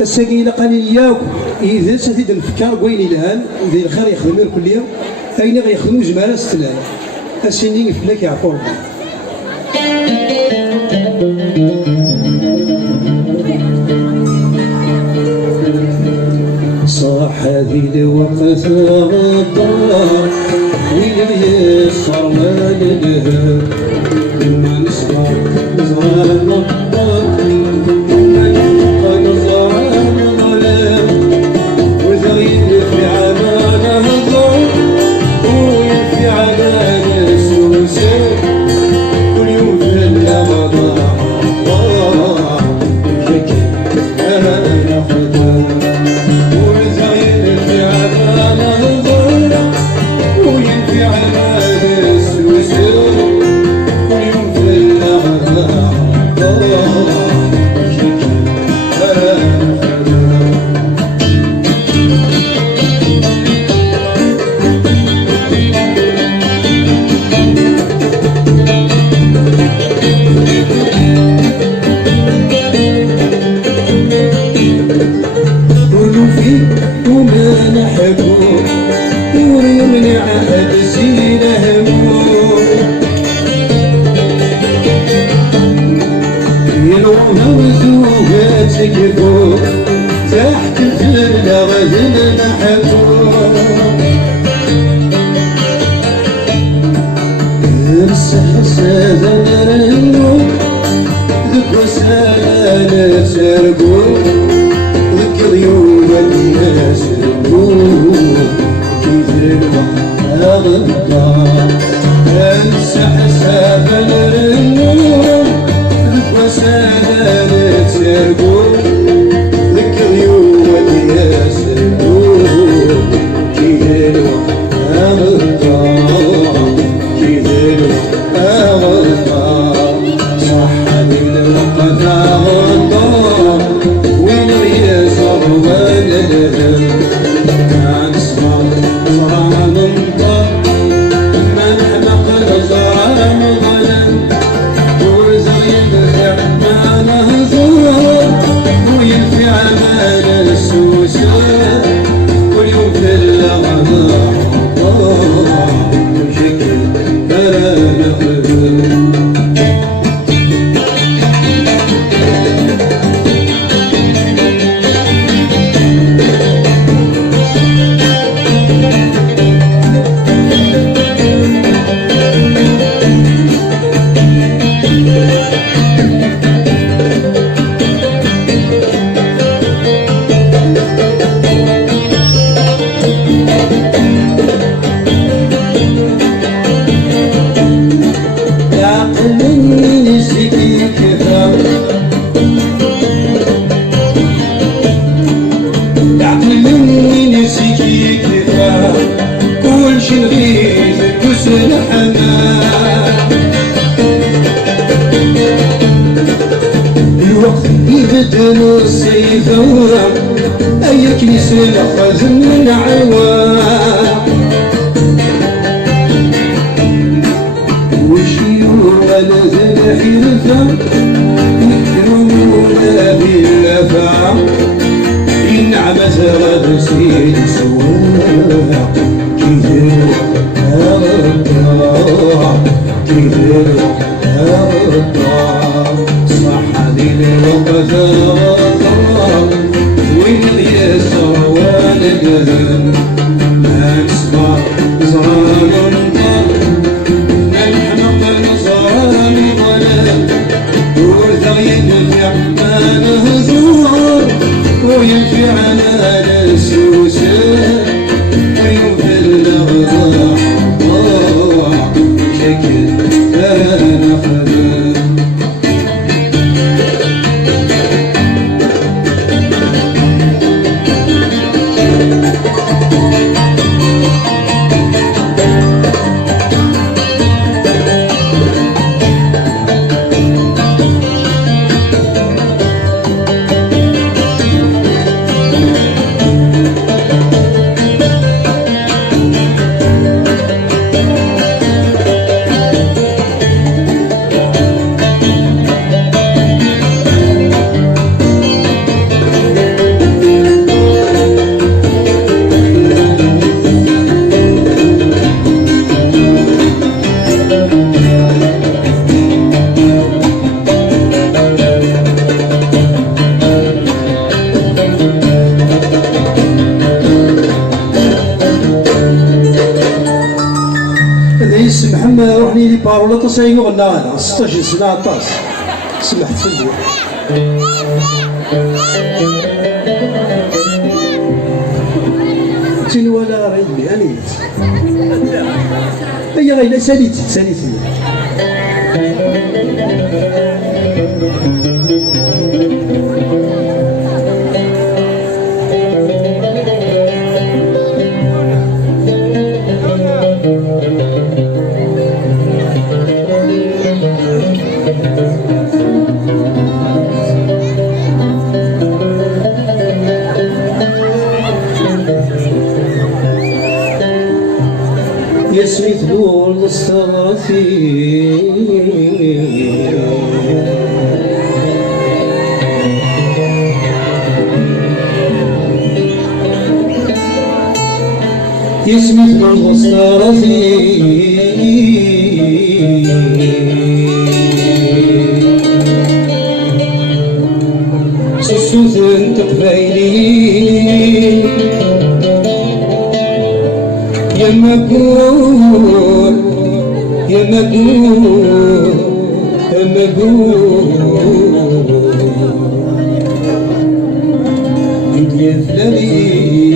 الساقي قال ياك اذا ساتيد نفكر وين الهان ذي الخير يخدم كل يوم اين غيخدموا جمال استلال السنين فلاك يعفو ربي. صاح هذه الوقت غدار وين يسر ما للهاب لما نصغر نزرع نطار لما يبقى نزرع نظلام وزغير في عمانا هضر وينفي عمانا سوسان كل يوم في الرمضان يكي انا خدام وزغير في عمانا هضر وينفي عمانا سوسان تحت الفردة غزل نحبوب ارسح سادة النور ذك وسالة سرقو ذك ضيوب الناس رقوب كيف الوحى غدار ارسح سادة النور ذك وسالة سرقو يبدلوا السيف ورا أي كنيسة أخذ من عوام وشيوخ الذين حرفة يكرمون بالنفع ينعم زغب سيد سواع كيدير الطاع كيدير الطاع صح هذه الوقت غدار وين اليسر والقدم ما نسمع زرار نطر نلحق نزرار ظلام ورثة يدفع ما نهزور وينفع على السوسان وينفع الأغراض شكل أنا خدام ولا تصايق غنى أنا 16 سنة عطاس سمحت فلي تين ولا ريدي أنيت هي غير ساليتي يسمي ثلول الصلافي يسمي ثلول الصلافي سوسوثن تقبيلي يا مقول يا مقول يا مقول يا فلاني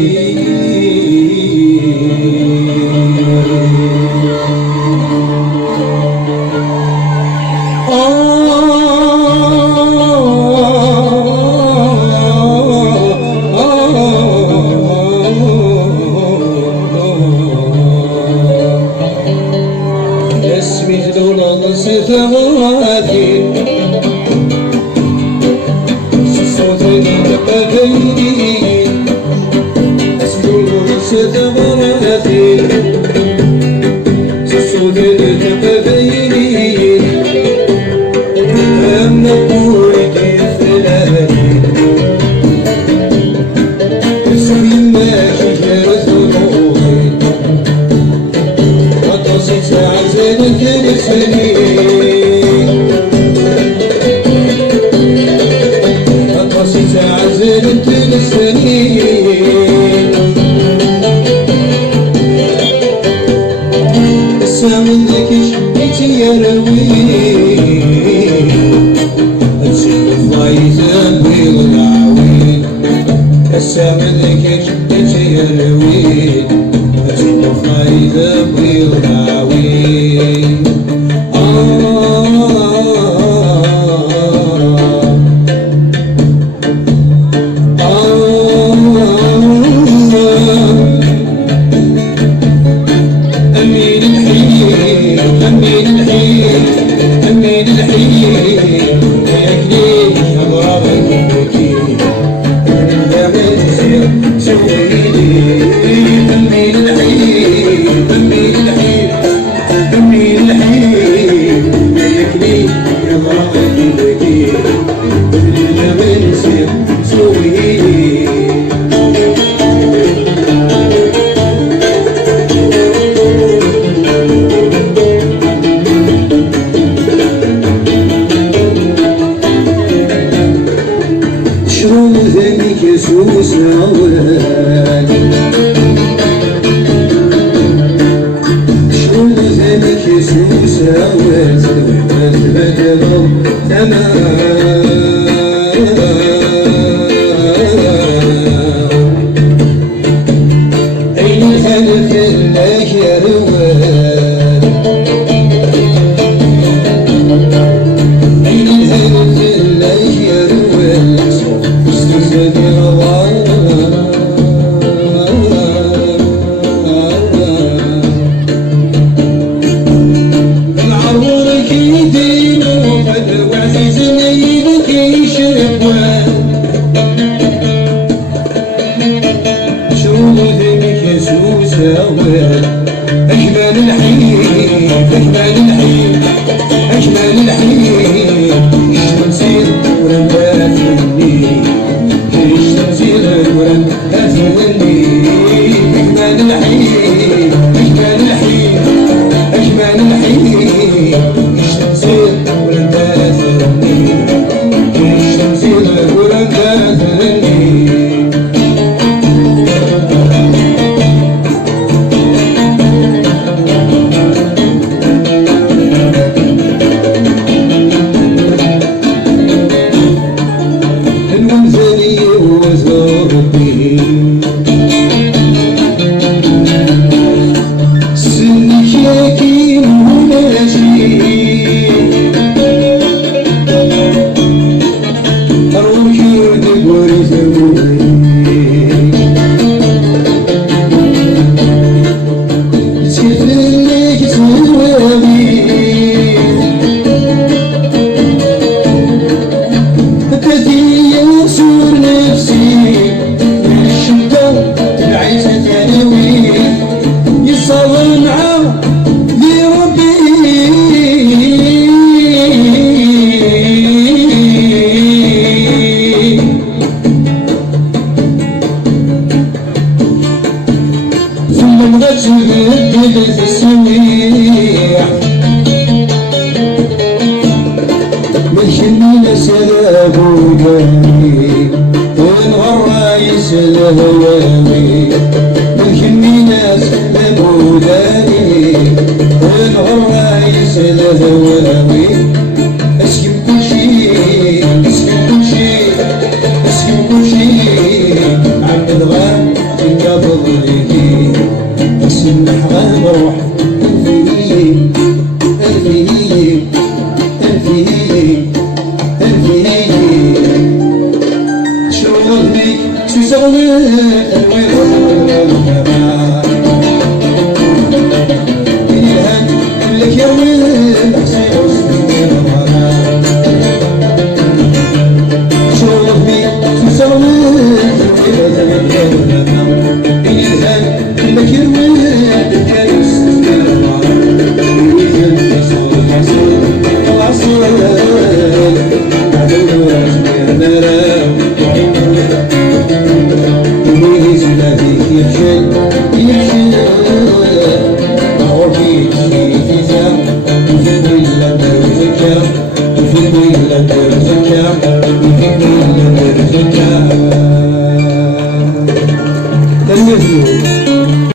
بوري ثموري تكفلك تهوامي تدي يسور نفسي من الشدة تبعيت تناوي يصابر معاه لربي ثم بغات تبدل في السميع ملكني سلام وداني ونغرايس الهواوي ملكني سلام وداني ونغرايس الهواوي اسكن كل شي اسكن كل شي اسكن كل شي عم تغاب تنقبض ليكي اسكن نحغام روح انفي انفي انفي شغلني شو شغلك الويل